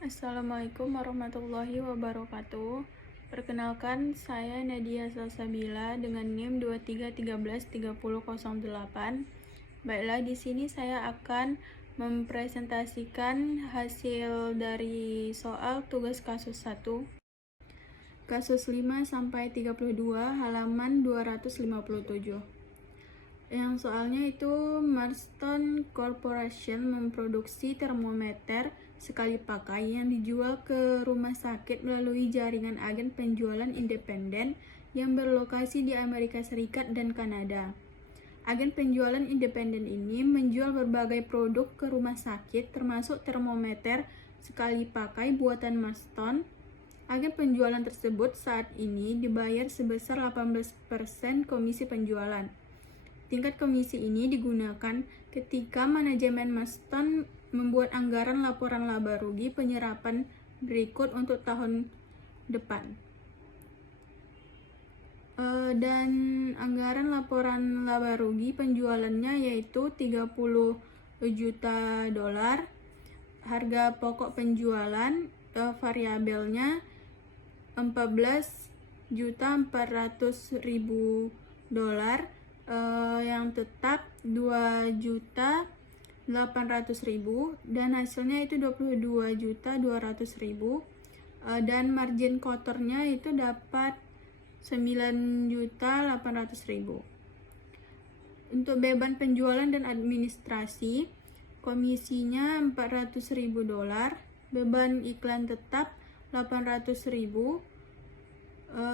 Assalamualaikum warahmatullahi wabarakatuh. Perkenalkan, saya Nadia Salsabila dengan NIM 23133008. Baiklah, di sini saya akan mempresentasikan hasil dari soal tugas kasus 1. Kasus 5 sampai 32 halaman 257. Yang soalnya itu Marston Corporation memproduksi termometer sekali pakai yang dijual ke rumah sakit melalui jaringan agen penjualan independen yang berlokasi di Amerika Serikat dan Kanada. Agen penjualan independen ini menjual berbagai produk ke rumah sakit termasuk termometer sekali pakai buatan Marston. Agen penjualan tersebut saat ini dibayar sebesar 18% komisi penjualan. Tingkat komisi ini digunakan ketika manajemen Marston membuat anggaran laporan laba rugi penyerapan berikut untuk tahun depan. Dan anggaran laporan laba rugi penjualannya yaitu 30 juta dolar. Harga pokok penjualan variabelnya 14.400.000 dolar. Yang tetap 2.800.000 dan hasilnya itu 22.200.000 dan margin kotornya itu dapat 9.800.000. Untuk beban penjualan dan administrasi komisinya 400.000 dolar, beban iklan tetap 800.000,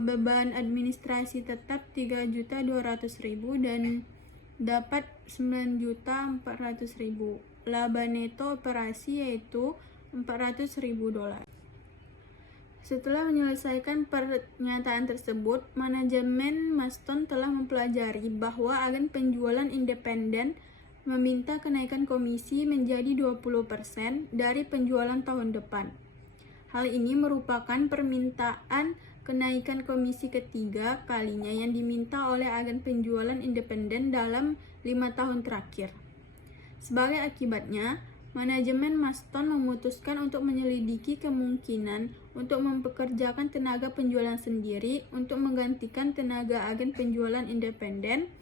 beban administrasi tetap 3.200.000 dan dapat 9.400.000. Laba neto operasi yaitu 400.000 dolar. Setelah menyelesaikan pernyataan tersebut, manajemen Marston telah mempelajari bahwa agen penjualan independen meminta kenaikan komisi menjadi 20% dari penjualan tahun depan. Hal ini merupakan permintaan kenaikan komisi ketiga kalinya yang diminta oleh agen penjualan independen dalam 5 tahun terakhir. Sebagai akibatnya, manajemen Marston memutuskan untuk menyelidiki kemungkinan untuk mempekerjakan tenaga penjualan sendiri untuk menggantikan tenaga agen penjualan independen.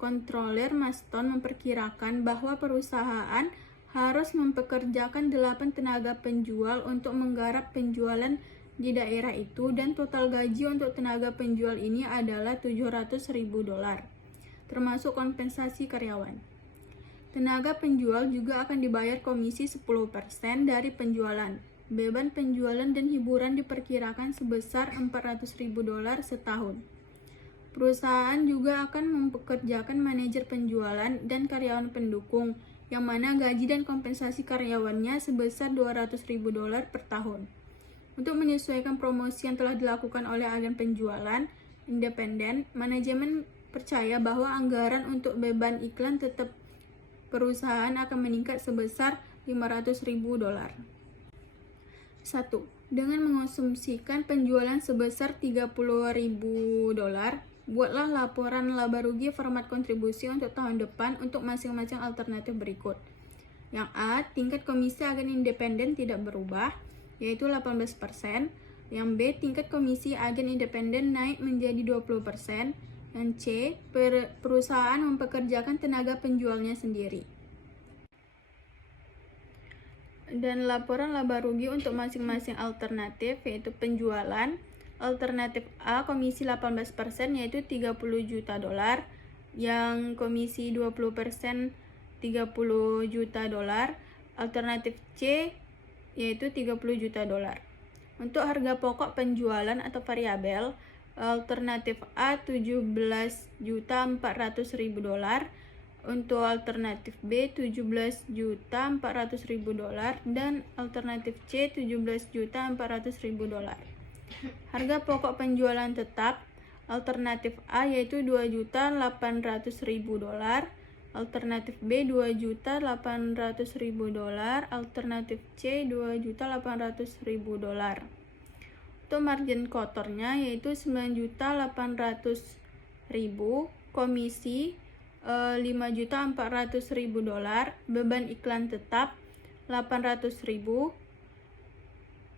Kontroler Marston memperkirakan bahwa perusahaan harus mempekerjakan 8 tenaga penjual untuk menggarap penjualan di daerah itu dan total gaji untuk tenaga penjual ini adalah 700.000 dolar, termasuk kompensasi karyawan. Tenaga penjual juga akan dibayar komisi 10% dari penjualan. Beban penjualan dan hiburan diperkirakan sebesar 400.000 dolar setahun. Perusahaan juga akan mempekerjakan manajer penjualan dan karyawan pendukung, yang mana gaji dan kompensasi karyawannya sebesar 200.000 dolar per tahun. Untuk menyesuaikan promosi yang telah dilakukan oleh agen penjualan independen, manajemen percaya bahwa anggaran untuk beban iklan tetap perusahaan akan meningkat sebesar 500.000 dolar. 1. Dengan mengonsumsikan penjualan sebesar 30.000 dolar, buatlah laporan laba rugi format kontribusi untuk tahun depan untuk masing-masing alternatif berikut. Yang A, tingkat komisi agen independen tidak berubah, yaitu 18%. Yang B, tingkat komisi agen independen naik menjadi 20%. Dan C, perusahaan mempekerjakan tenaga penjualnya sendiri. Dan laporan laba rugi untuk masing-masing alternatif yaitu penjualan. Alternatif A, komisi 18% yaitu 30 juta dolar. Yang komisi 20% 30 juta dolar. Alternatif C yaitu 30 juta dolar. Untuk harga pokok penjualan atau variabel, alternatif A 17.400.000 dolar, untuk alternatif B 17.400.000 dolar dan alternatif C 17.400.000 dolar. Harga pokok penjualan tetap, alternatif A yaitu 2.800.000 dolar, alternatif B 2.800.000 dolar, alternatif C 2.800.000 dolar. Untuk margin kotornya yaitu 9.800.000, komisi 5.400.000 dolar, beban iklan tetap 800.000,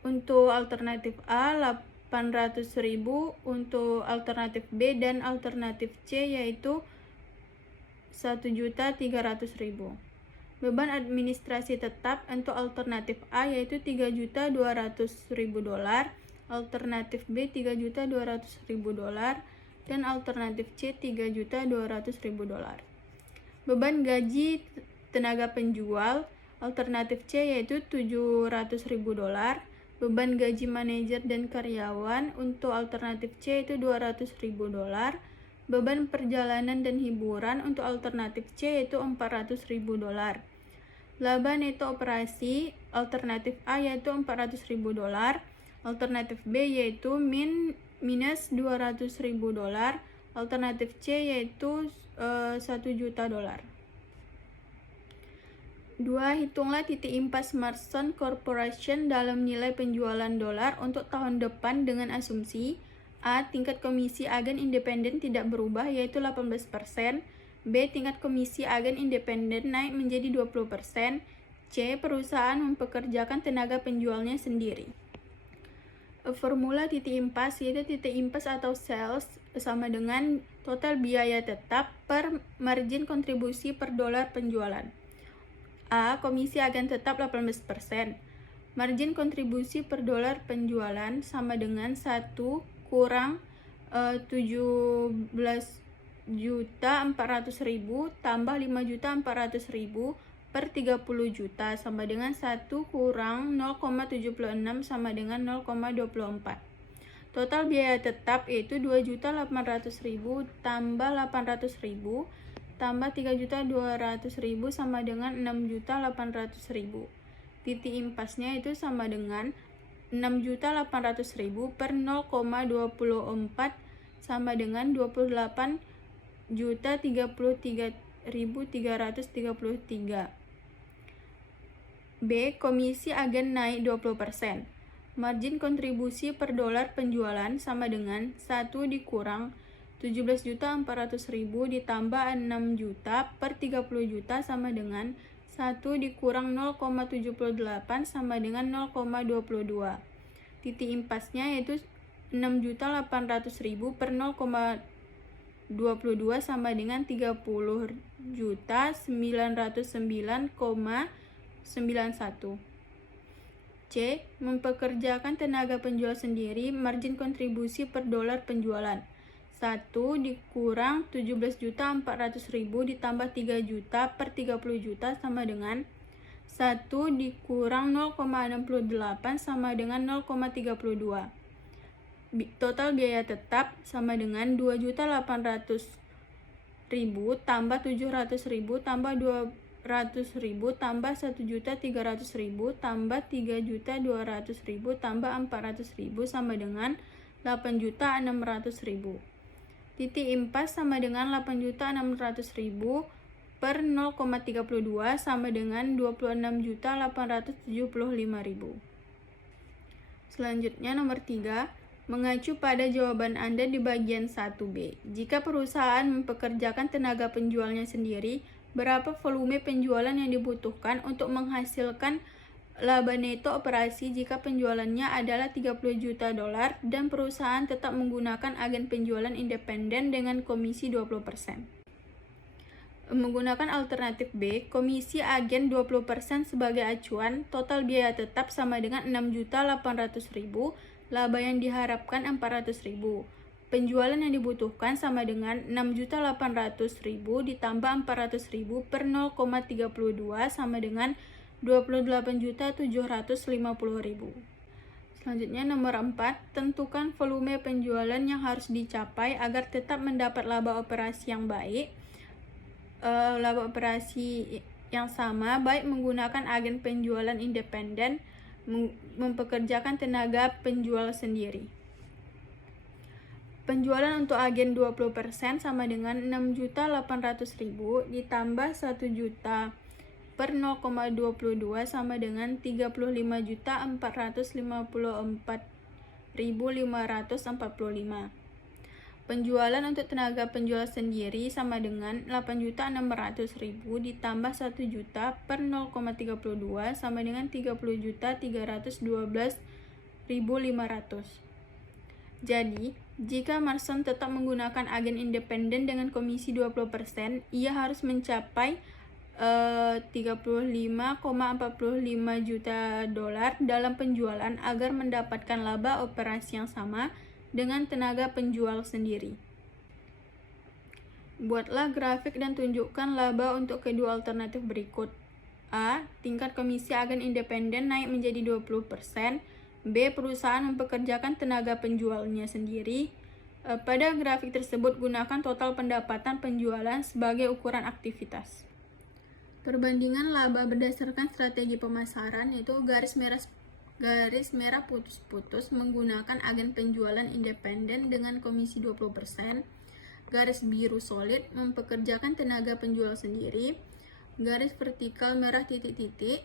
Untuk alternatif A 800.000, untuk alternatif B dan alternatif C yaitu 1.300.000. Beban administrasi tetap untuk alternatif A yaitu 3.200.000 dolar, alternatif B 3.200.000 dolar, dan alternatif C 3.200.000 dolar. Beban gaji tenaga penjual alternatif C yaitu 700.000 dolar. Beban gaji manajer dan karyawan untuk alternatif C itu 200.000 dolar. Beban perjalanan dan hiburan untuk alternatif C yaitu 400.000 dolar. Laba neto operasi alternatif A yaitu 400.000 dolar. Alternatif B yaitu minus 200.000 dolar. Alternatif C yaitu 1 juta dolar. 2. Hitunglah titik impas Marston Corporation dalam nilai penjualan dolar untuk tahun depan dengan asumsi A. Tingkat komisi agen independen tidak berubah yaitu 18%, B. Tingkat komisi agen independen naik menjadi 20%, C. Perusahaan mempekerjakan tenaga penjualnya sendiri. Formula titik impas yaitu titik impas atau sales sama dengan total biaya tetap per margin kontribusi per dolar penjualan. A. Komisi agen tetap 18%. Margin kontribusi per dolar penjualan sama dengan 1 kurang 17.400.000 tambah 5.400.000 per 30 juta sama dengan 1 kurang 0,76 sama dengan 0,24. Total biaya tetap yaitu 2.800.000 tambah 800.000 tambah 3.200.000 sama dengan 6.800.000. Titik impasnya itu sama dengan 6.800.000 per 0,24 sama dengan 28.033.333. B. Komisi agen naik 20%. Margin kontribusi per dolar penjualan sama dengan 1 dikurang 17.400.000 ditambah 6 juta per 30 juta sama dengan 1 dikurang 0,78 sama dengan 0,22. Titik impasnya yaitu 6.800.000 per 0,22 sama dengan 30.909,91. C. Mempekerjakan tenaga penjual sendiri. Margin kontribusi per dolar penjualan 1 dikurang 17.400.000 ditambah 3 juta per 30 juta sama dengan 1 dikurang 0,68 sama dengan 0,32. Total biaya tetap sama dengan 2.800.000 tambah 700.000 tambah 200.000 tambah 1.300.000 tambah 3.200.000 tambah 400.000 sama dengan 8.600.000. Titik impas sama dengan 8.600.000 per 0,32 sama dengan 26.875.000. Selanjutnya nomor 3, mengacu pada jawaban Anda di bagian 1B. Jika perusahaan mempekerjakan tenaga penjualnya sendiri, berapa volume penjualan yang dibutuhkan untuk menghasilkan laba neto operasi jika penjualannya adalah 30 juta dolar dan perusahaan tetap menggunakan agen penjualan independen dengan komisi 20%. Menggunakan alternatif B, komisi agen 20% sebagai acuan, total biaya tetap sama dengan 6.800.000, laba yang diharapkan 400.000. Penjualan yang dibutuhkan sama dengan 6.800.000 ditambah 400.000 per 0,32 sama dengan 28.750.000. Selanjutnya nomor 4, tentukan volume penjualan yang harus dicapai agar tetap mendapat laba operasi yang baik. Laba operasi yang sama baik menggunakan agen penjualan independen mempekerjakan tenaga penjual sendiri. Penjualan untuk agen 20% sama dengan 6.800.000 ditambah 1 juta per 0,22 sama dengan 35.454.545. Penjualan untuk tenaga penjual sendiri sama dengan 8.600.000 ditambah 1 juta per 0,32 sama dengan 30.312.000 Jadi, jika Marston tetap menggunakan agen independen dengan komisi 20%, ia harus mencapai 35,45 juta dolar dalam penjualan agar mendapatkan laba operasi yang sama dengan tenaga penjual sendiri. Buatlah grafik dan tunjukkan laba untuk kedua alternatif berikut. A. Tingkat komisi agen independen naik menjadi 20%. B. Perusahaan mempekerjakan tenaga penjualnya sendiri. Pada grafik tersebut, gunakan total pendapatan penjualan sebagai ukuran aktivitas. Perbandingan laba berdasarkan strategi pemasaran yaitu garis merah putus-putus menggunakan agen penjualan independen dengan komisi 20%, garis biru solid mempekerjakan tenaga penjual sendiri, garis vertikal merah titik-titik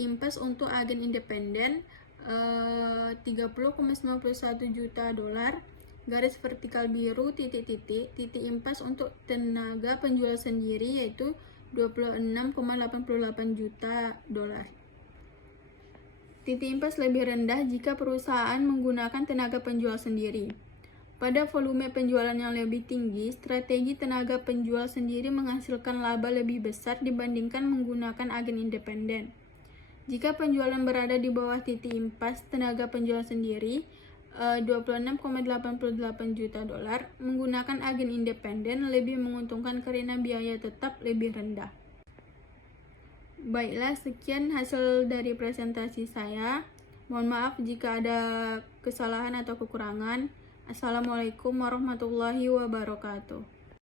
impas untuk agen independen 30,91 juta dolar, garis vertikal biru titik-titik impas untuk tenaga penjual sendiri yaitu 26,88 juta dolar. Titik impas lebih rendah jika perusahaan menggunakan tenaga penjual sendiri. Pada volume penjualan yang lebih tinggi, strategi tenaga penjual sendiri menghasilkan laba lebih besar dibandingkan menggunakan agen independen. Jika penjualan berada di bawah titik impas tenaga penjual sendiri, 26,88 juta dolar, menggunakan agen independen lebih menguntungkan karena biaya tetap lebih rendah. Baiklah, sekian hasil dari presentasi saya. Mohon maaf jika ada kesalahan atau kekurangan. Assalamualaikum warahmatullahi wabarakatuh.